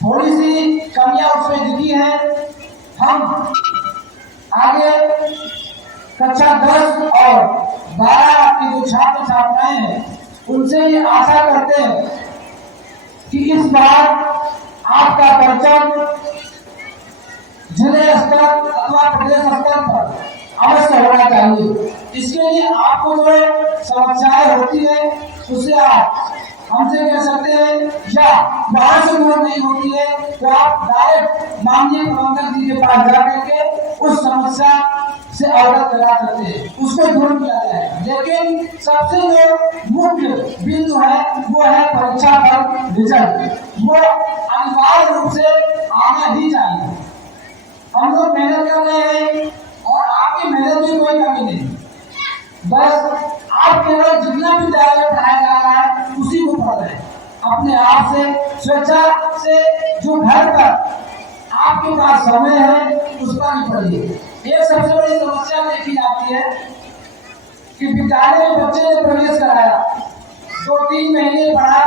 थोड़ी सी कमियां उसमें दिखी है। हम आगे कक्षा 10 और 12 की जो छात्र छात्राएं हैं उनसे ये आशा करते हैं कि इस बार आपका परचम जिले स्तर अथवा प्रदेश स्तर पर अवश्य होना चाहिए। इसके लिए आपको जो समस्याएं होती है उससे आप हमसे कह सकते हैं, या बाहर से दूर नहीं होती है तो आप डायरेक्ट माननीय प्रबंधक जी के पास जाकर के उस समस्या से अवगत करा सकते हैं, उसको दूर किया जाए। लेकिन सबसे जो मुख्य बिंदु है वो है परीक्षा फल रिजल्ट। वो अनिवार्य रूप से आना ही चाहिए। हम लोग मेहनत कर रहे हैं और आपकी मेहनत में कोई कमी नहीं, बस आप केवल जितना भी विद्यालय पढ़ाया जा रहा है उसी को पढ़ रहे हैं। अपने आप से स्वेच्छा से जो घर पर आपके पास समय है उस पर भी पढ़िए। एक सबसे बड़ी समस्या देखी जाती है कि विद्यालय में बच्चे ने प्रवेश कराया, 2-3 महीने पढ़ा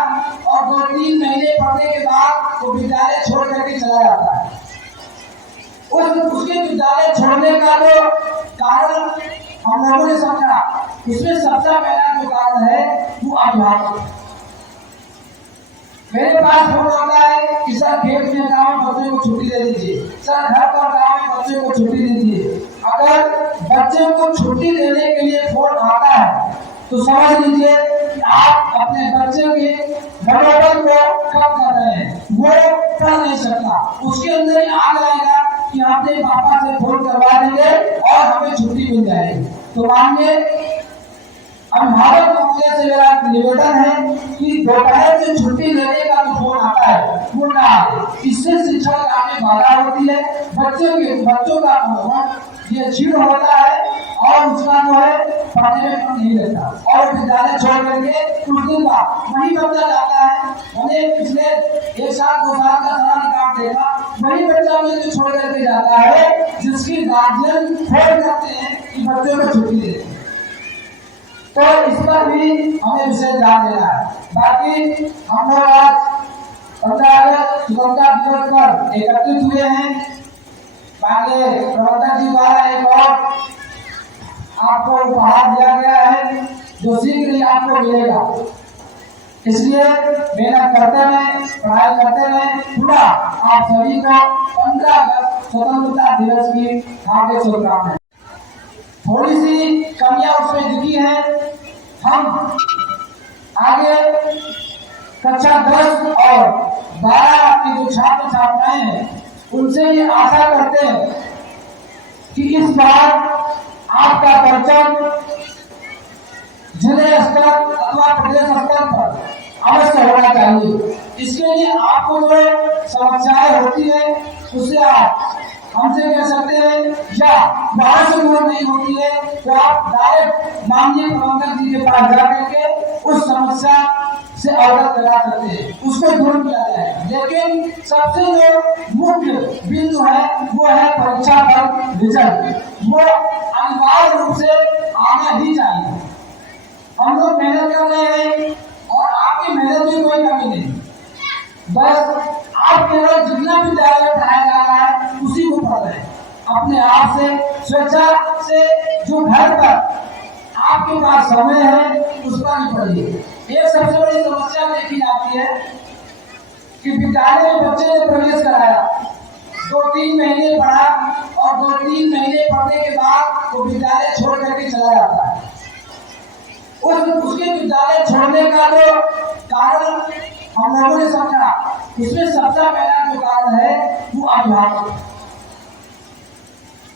और 2-3 महीने पढ़ने के बाद वो विद्यालय छोड़ करके चला जाता है। उसके विद्यालय छोड़ने का जो कारण हम लोगों ने समझा, उसमें सबसे पहला जो कारण है वो अभिभावक। मेरे पास फोन आता है कि सर खेत में गाँव में बच्चों को छुट्टी दे दीजिए, सर घर पर गाँव में बच्चों को छुट्टी दे दीजिए। अगर बच्चे को छुट्टी देने के लिए फोन आता है तो समझ लीजिए कि आप अपने बच्चे के मनोबल को कम कर रहे हैं। वो पढ़ नहीं सकता, उसके अंदर आ जाएगा कि हमने पापा से फोन करवा देंगे और हमें छुट्टी मिल जाएगी। तो मानिए अभिभावक महोदय से मेरा निवेदन है कि दोपहर से छुट्टी लेने का जो फोन आता है वो ना आए। इससे शिक्षा में बाधा होती है, बच्चों का मनोबल ये क्षीण होता है और उसका जो है पढ़ने में मन नहीं रहता और विद्यालय छोड़ करके कुछ दिन बाद वही बच्चा जाता है। हमने पिछले 1 साल 2 साल का सारा रिकॉर्ड देखा, वही बच्चा मुझे छोड़ करके जाता है जिसकी गार्जियन फोन करते हैं कि बच्चों को छुट्टी दे दें। तो इस पर भी हमें विशेष ध्यान देना है। बाकी हम लोग आज 15 अगस्त स्वतंत्रता दिवस पर एकत्रित हुए हैं। आगे प्रबंधक जी द्वारा एक और आपको उपहार दिया गया है जो शीघ्र ही आपको मिलेगा। इसलिए मेहनत करते रहें, पढ़ाई करते रहें। पूरा आप सभी को 15 अगस्त स्वतंत्रता दिवस की हार्दिक शुभकामनाएं। थोड़ी सी कमियां उसमें दिखी है। हम आगे कक्षा 10 और 12 की जो छात्र छात्राएं हैं उनसे ये आशा करते हैं कि इस बार आपका परचम जिले स्तर अथवा प्रदेश स्तर पर अवश्य होना चाहिए। इसके लिए आपको जो समस्याएं होती है उससे आप हमसे कह सकते हैं, या बाहर से दूर नहीं होती है तो आप डायरेक्ट माननीय प्रबंधक जी के पास जाकर के उस समस्या से अवगत करा सकते हैं, उसको दूर किया जाए। लेकिन सबसे जो मुख्य बिंदु है वो है परीक्षा फल रिजल्ट। वो अनिवार्य रूप से आना ही चाहिए। हम लोग मेहनत कर रहे हैं और आपकी मेहनत में कोई कमी नहीं, बस आप केवल जितना भी विद्यालय पढ़ाया जा रहा है उसी को पढ़ रहे हैं। अपने आप से स्वेच्छा से जो घर पर आपके पास समय है उस पर भी पढ़िए। एक सबसे बड़ी समस्या देखी जाती है कि विद्यालय में बच्चे ने प्रवेश कराया, 2-3 महीने पढ़ा और 2-3 महीने पढ़ने के बाद वो विद्यालय छोड़ करके चला जाता है। उसके विद्यालय छोड़ने का जो कारण हम लोगों ने समझा, उसमें सबसे पहला जो कारण है वो अभिभावक।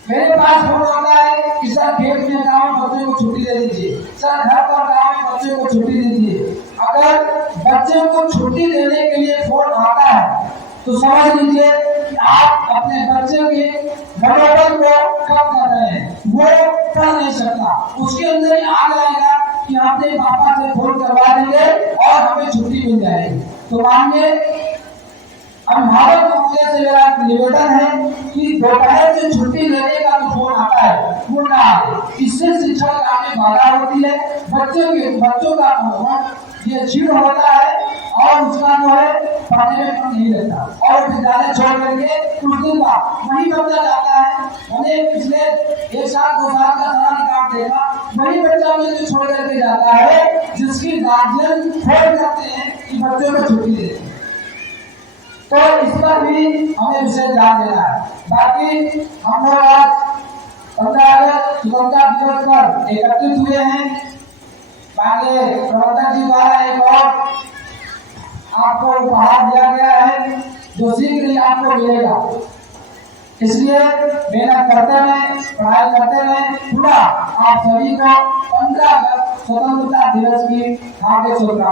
मेरे पास फोन आता है कि सर खेत में गाँव में बच्चों को छुट्टी दे दीजिए, सर घर पर गाँव में बच्चों को छुट्टी दे दीजिए। अगर बच्चे को छुट्टी देने के लिए फोन आता है तो समझ लीजिए कि आप अपने बच्चे के मनोबल को कम कर रहे हैं। वो पढ़ नहीं सकता, उसके अंदर आ जाएगा कि हमने पापा से फोन करवा देंगे और हमें छुट्टी मिल जाएगी। तो मानिए अभिभावक महोदय से मेरा निवेदन है कि दोपहर से छुट्टी लेने का जो फोन आता है वो ना आए। इससे शिक्षा काम में बाधा होती है, बच्चों का ये चिड़ होता है और उसका जो है पढ़ने में मन नहीं लगता और विद्यालय छोड़ करके कुछ दिन बाद वही बच्चा जाता है। मैंने पिछले 1 साल 2 साल का सारा रिकॉर्ड देखा, वही बच्चा मुझे छोड़ करके जाता है जिसकी गार्जियन फोन करते हैं कि बच्चों को छुट्टी दे। तो इस पर भी हमें विशेष ध्यान देना है। बाकी हम लोग आज 15 अगस्त स्वतंत्रता दिवस पर एकत्रित हुए हैं। आगे प्रबंधक जी द्वारा एक और आपको उपहार दिया गया है जो शीघ्र ही आपको मिलेगा। इसलिए मेहनत करते रहें, पढ़ाई करते रहें। पूरा आप सभी को 15 अगस्त स्वतंत्रता दिवस की हार्दिक शुभकामनाएं।